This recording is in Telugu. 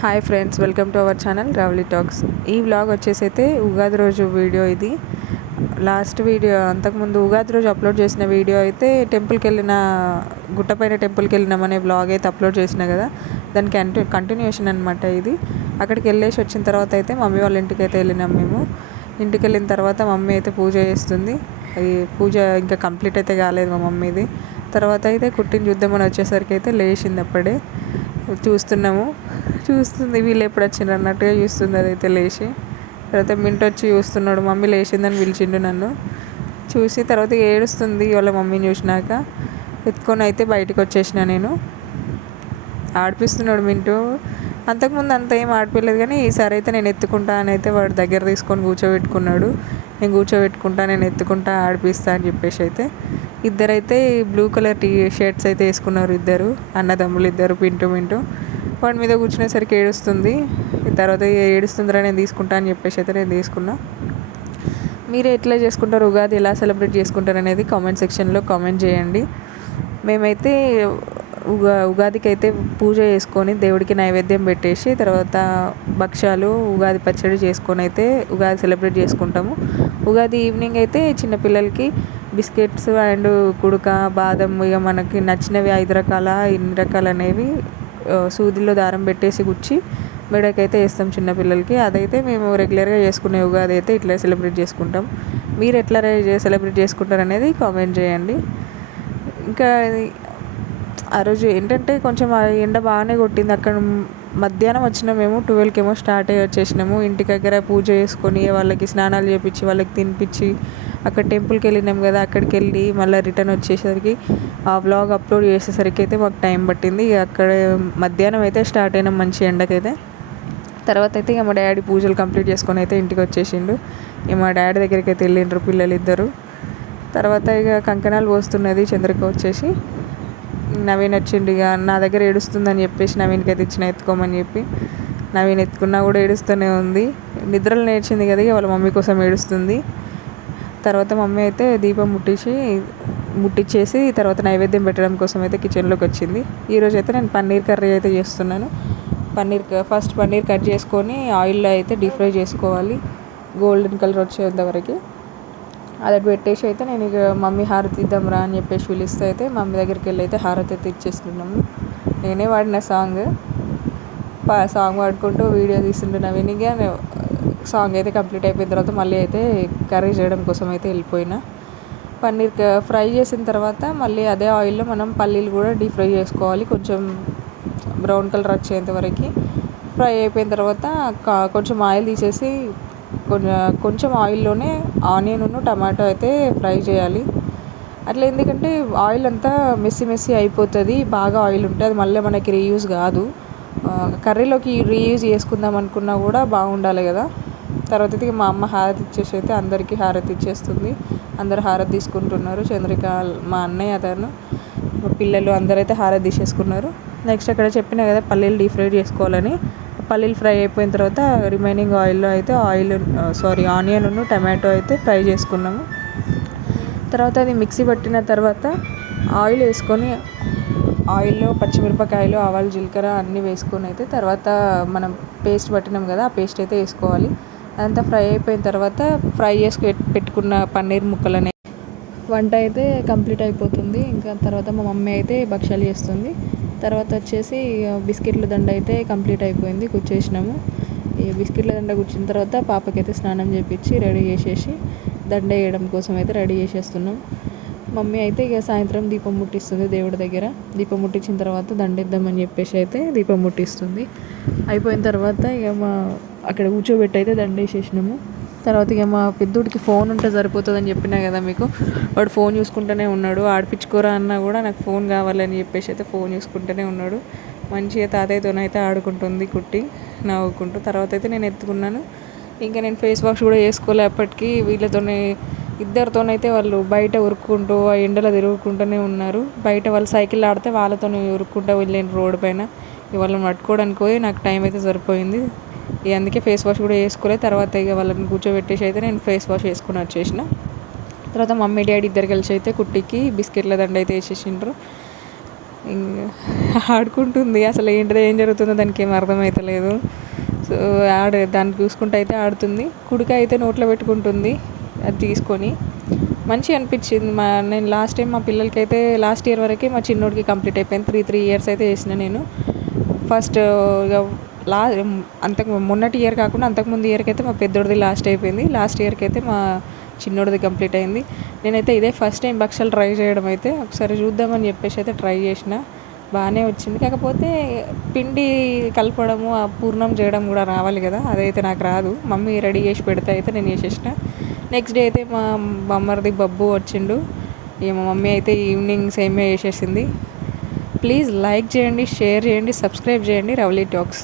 Hi friends, welcome to our channel Ravali talks. ఈ వ్లాగ్ వచ్చేసి అయితే ఉగాది రోజు వీడియో ఇది. లాస్ట్ వీడియో అంతకుముందు ఉగాది రోజు అప్లోడ్ చేసిన వీడియో అయితే గుట్టపైన టెంపుల్కి వెళ్ళినామనే వ్లాగ్ అయితే అప్లోడ్ చేసిన కదా, దానికి కంటిన్యూషన్ అనమాట ఇది. అక్కడికి వెళ్ళేసి వచ్చిన తర్వాత అయితే మమ్మీ వాళ్ళ ఇంటికి అయితే వెళ్ళినాం మేము. ఇంటికి వెళ్ళిన తర్వాత మమ్మీ అయితే పూజ చేస్తుంది. ఈ పూజ ఇంకా కంప్లీట్ అయితే కాలేదు మా మమ్మీది. తర్వాత అయితే కుట్టిని చూద్దామని వచ్చేసరికి అయితే లేచింది. అప్పుడే చూస్తుంది వీళ్ళు ఎప్పుడు వచ్చిండ్రు అన్నట్టుగా చూస్తుంది. అదైతే లేచి తర్వాత మింట్ వచ్చి చూస్తున్నాడు. మమ్మీ లేచిందని పిలిచిండు నన్ను. చూసి తర్వాత ఏడుస్తుంది వాళ్ళ మమ్మీని చూసినాక. ఎత్తుకొని అయితే బయటకు వచ్చేసిన నేను. ఆడిపిస్తున్నాడు మింటూ. అంతకుముందు అంత ఏం ఆడిపోలేదు, కానీ ఈసారి అయితే నేను ఎత్తుకుంటా అని అయితే వాడు దగ్గర తీసుకొని కూర్చోబెట్టుకున్నాడు. నేను ఎత్తుకుంటా ఆడిపిస్తా అని చెప్పేసి అయితే ఇద్దరైతే బ్లూ కలర్ షర్ట్స్ అయితే వేసుకున్నారు. ఇద్దరు అన్నదమ్ములు, ఇద్దరు మింటూ వాడి మీద కూర్చునేసరికి ఏడుస్తుంది. తర్వాత ఏడుస్తుందిరా నేను తీసుకుంటా అని చెప్పేసి అయితే నేను తీసుకున్నా. మీరు ఎట్లా చేసుకుంటారు, ఉగాది ఎలా సెలబ్రేట్ చేసుకుంటారు అనేది కామెంట్ సెక్షన్లో కామెంట్ చేయండి. మేమైతే ఉగాదికి అయితే పూజ చేసుకొని దేవుడికి నైవేద్యం పెట్టేసి తర్వాత భక్షాలు ఉగాది పచ్చడి చేసుకొని అయితే ఉగాది సెలబ్రేట్ చేసుకుంటాము. ఉగాది ఈవినింగ్ అయితే చిన్నపిల్లలకి బిస్కెట్స్ అండ్ కుడుక, బాదం, ఇక మనకి నచ్చినవి 5 రకాల ఇన్ని రకాలు అనేవి సూదిలో దారం పెట్టేసి గుచ్చి మెడకైతే వేస్తాం చిన్నపిల్లలకి. అదైతే మేము రెగ్యులర్గా చేసుకునే ఉగాది అయితే ఇట్లా సెలబ్రేట్ చేసుకుంటాం. మీరు ఎట్లా సెలబ్రేట్ చేసుకుంటారు అనేది కామెంట్ చేయండి. ఇంకా ఆ రోజు ఏంటంటే కొంచెం ఎండ బాగానే కొట్టింది. అక్కడ మధ్యాహ్నం వచ్చినా మేము 12కి ఏమో స్టార్ట్ అయ్యి వచ్చేసినాము. ఇంటి దగ్గర పూజ చేసుకొని వాళ్ళకి స్నానాలు చేపించి వాళ్ళకి తినిపించి అక్కడ టెంపుల్కి వెళ్ళినాం కదా, అక్కడికి వెళ్ళి మళ్ళీ రిటర్న్ వచ్చేసరికి ఆ వ్లాగ్ అప్లోడ్ చేసేసరికి అయితే మాకు టైం పట్టింది. అక్కడ మధ్యాహ్నం అయితే స్టార్ట్ అయినాం మంచి ఎండకైతే. తర్వాత అయితే ఇక మా డాడీ పూజలు కంప్లీట్ చేసుకొని అయితే ఇంటికి వచ్చేసిండు. ఇక మా డాడీ దగ్గరికి అయితే వెళ్ళిండ్రు పిల్లలు ఇద్దరు. తర్వాత ఇక కంకణాలు పోస్తున్నది చంద్రిక వచ్చేసి. నవీన్ వచ్చిండు. ఇక నా దగ్గర ఏడుస్తుందని చెప్పేసి నవీన్కి అయితే ఇచ్చిన ఎత్తుకోమని చెప్పి. నవీన్ ఎత్తుకున్నా కూడా ఏడుస్తూనే ఉంది. నిద్రలు నేర్చింది కదా, ఇక వాళ్ళ మమ్మీ కోసం ఏడుస్తుంది. తర్వాత మమ్మీ అయితే దీపం ముట్టించేసి తర్వాత నైవేద్యం పెట్టడం కోసం అయితే కిచెన్లోకి వచ్చింది. ఈరోజు అయితే నేను పన్నీర్ కర్రీ అయితే చేస్తున్నాను. ఫస్ట్ పన్నీర్ కట్ చేసుకొని ఆయిల్లో అయితే డీప్ ఫ్రై చేసుకోవాలి గోల్డెన్ కలర్ వచ్చేంతవరకు. అది పెట్టేసి అయితే నేను ఇక మమ్మీ హారతి ఇద్దాంరా అని చెప్పేసి పిలిస్తే అయితే మమ్మీ దగ్గరికి వెళ్ళి అయితే హారతి అయితే ఇచ్చేస్తున్నాము. నేనే వాడిన సాంగ్ పాడుకుంటూ వీడియో తీస్తుంటున్నా. వినిగా సాంగ్ అయితే కంప్లీట్ అయిపోయిన తర్వాత మళ్ళీ అయితే కర్రీ చేయడం కోసం అయితే వెళ్ళిపోయినా. పన్నీర్ ఫ్రై చేసిన తర్వాత మళ్ళీ అదే ఆయిల్లో మనం పల్లీలు కూడా డీప్ ఫ్రై చేసుకోవాలి. కొంచెం బ్రౌన్ కలర్ వచ్చేంత వరకు ఫ్రై అయిపోయిన తర్వాత కొంచెం ఆయిల్ తీసేసి కొంచెం ఆయిల్లోనే ఆనియన్ టమాటో అయితే ఫ్రై చేయాలి. అట్లా ఎందుకంటే ఆయిల్ అంతా మెస్సీ అయిపోతుంది. బాగా ఆయిల్ ఉంటే అది మళ్ళీ మనకి రీయూజ్ కాదు. కర్రీలోకి రీయూజ్ చేసుకుందాం అనుకున్నా కూడా బాగుండాలి కదా. తర్వాత అయితే మా అమ్మ హారతి ఇచ్చేసి అయితే అందరికీ హారతి ఇచ్చేస్తుంది. అందరు హారతి తీసుకుంటున్నారు. చంద్రిక, మా అన్నయ్య, అతను, మా పిల్లలు అందరైతే హారతి తీసేసుకున్నారు. నెక్స్ట్ అక్కడ చెప్పినా కదా పల్లీలు డీప్ ఫ్రై చేసుకోవాలని. పల్లీలు ఫ్రై అయిపోయిన తర్వాత రిమైనింగ్ ఆయిల్లో అయితే ఆనియన్ టమాటో అయితే ఫ్రై చేసుకున్నాము. తర్వాత అది మిక్సీ పట్టిన తర్వాత ఆయిల్ వేసుకొని ఆయిల్లో పచ్చిమిరపకాయలు, ఆవాలు, జీలకర్ర అన్నీ వేసుకొని అయితే తర్వాత మనం పేస్ట్ పట్టినాం కదా ఆ పేస్ట్ అయితే వేసుకోవాలి. అదంతా ఫ్రై అయిపోయిన తర్వాత ఫ్రై చేసి పెట్టుకున్న పన్నీర్ ముక్కలని వంట అయితే కంప్లీట్ అయిపోతుంది. ఇంకా తర్వాత మా మమ్మీ అయితే భక్షాలు చేస్తుంది. తర్వాత వచ్చేసి బిస్కెట్ల దండ అయితే కంప్లీట్ అయిపోయింది, కూర్చేసినాము. ఈ బిస్కెట్ల దండ కూర్చిన తర్వాత పాపకైతే స్నానం చేపించి రెడీ చేసేసి దండ వేయడం కోసం అయితే రెడీ చేసేస్తున్నాం. మమ్మీ అయితే ఇక సాయంత్రం దీపం ముట్టిస్తుంది దేవుడి దగ్గర. దీపం ముట్టించిన తర్వాత దండేద్దామని చెప్పేసి అయితే దీపం ముట్టిస్తుంది. అయిపోయిన తర్వాత ఇక అక్కడ కూర్చోబెట్టి అయితే దండ వేసేసినాము. తర్వాత ఇక మా పెద్దోడికి ఫోన్ ఉంటే సరిపోతుందని చెప్పినా కదా మీకు. వాడు ఫోన్ చూసుకుంటూనే ఉన్నాడు. ఆడిపించుకోరా అన్నా కూడా నాకు ఫోన్ కావాలని చెప్పేసి అయితే ఫోన్ చూసుకుంటూనే ఉన్నాడు. మంచిగా తాతయ్యతోనైతే ఆడుకుంటుంది కుట్టి నవ్వుకుంటూ. తర్వాత అయితే నేను ఎత్తుకున్నాను. ఇంకా నేను ఫేస్ వాష్ కూడా చేసుకోలే అప్పటికి. ఇద్దరితోనైతే వాళ్ళు బయట ఉరుక్కుంటూ ఆ ఎండలో తిరుగుకుంటూనే ఉన్నారు. బయట వాళ్ళు సైకిల్ ఆడితే వాళ్ళతోనే ఉరుక్కుంటూ వెళ్ళాను రోడ్డు పైన. వాళ్ళని పట్టుకోవడానికి పోయి నాకు టైం అయితే సరిపోయింది. అందుకే ఫేస్ వాష్ కూడా వేసుకోలేదు. తర్వాత ఇక వాళ్ళని కూర్చోబెట్టేసి అయితే నేను ఫేస్ వాష్ వేసుకుని వచ్చేసిన. తర్వాత మమ్మీ డాడీ ఇద్దరు కలిసి అయితే కుట్టికి బిస్కెట్ల దండ అయితే వేసేసిండ్రు. ఆడుకుంటుంది. అసలు ఏంటిదో ఏం జరుగుతుందో దానికి ఏం అర్థమవుతలేదు. సో దాన్ని చూసుకుంటూ అయితే ఆడుతుంది. కుడికాయ అయితే నోట్లో పెట్టుకుంటుంది అది తీసుకొని. మంచిగా అనిపించింది. నేను లాస్ట్ టైం మా పిల్లలకైతే లాస్ట్ ఇయర్ వరకే మా చిన్నోడికి కంప్లీట్ అయిపోయింది. 3 ఇయర్స్ అయితే చేసిన నేను. ఫస్ట్ ఇక లా అంతకు మొన్నటి ఇయర్ కాకుండా అంతకుముందు ఇయర్కి అయితే మా పెద్దోడిది లాస్ట్ అయిపోయింది. లాస్ట్ ఇయర్కి అయితే మా చిన్నోడిది కంప్లీట్ అయింది. నేనైతే ఇదే ఫస్ట్ టైం భక్షాలు ట్రై చేయడం అయితే. ఒకసారి చూద్దామని చెప్పేసి అయితే ట్రై చేసిన. బాగానే వచ్చింది. కాకపోతే పిండి కలపడము ఆ పూర్ణం చేయడం కూడా రావాలి కదా, అదైతే నాకు రాదు. మమ్మీ రెడీ చేసి పెడితే అయితే నేను చేసేసిన. నెక్స్ట్ డే అయితే మా బొమ్మరిది బబ్బు వచ్చిండు. ఇక మా మమ్మీ అయితే ఈవినింగ్ సేమే చేసేసింది. ప్లీజ్ లైక్ చేయండి, షేర్ చేయండి, సబ్స్క్రైబ్ చేయండి రవలి టాక్స్.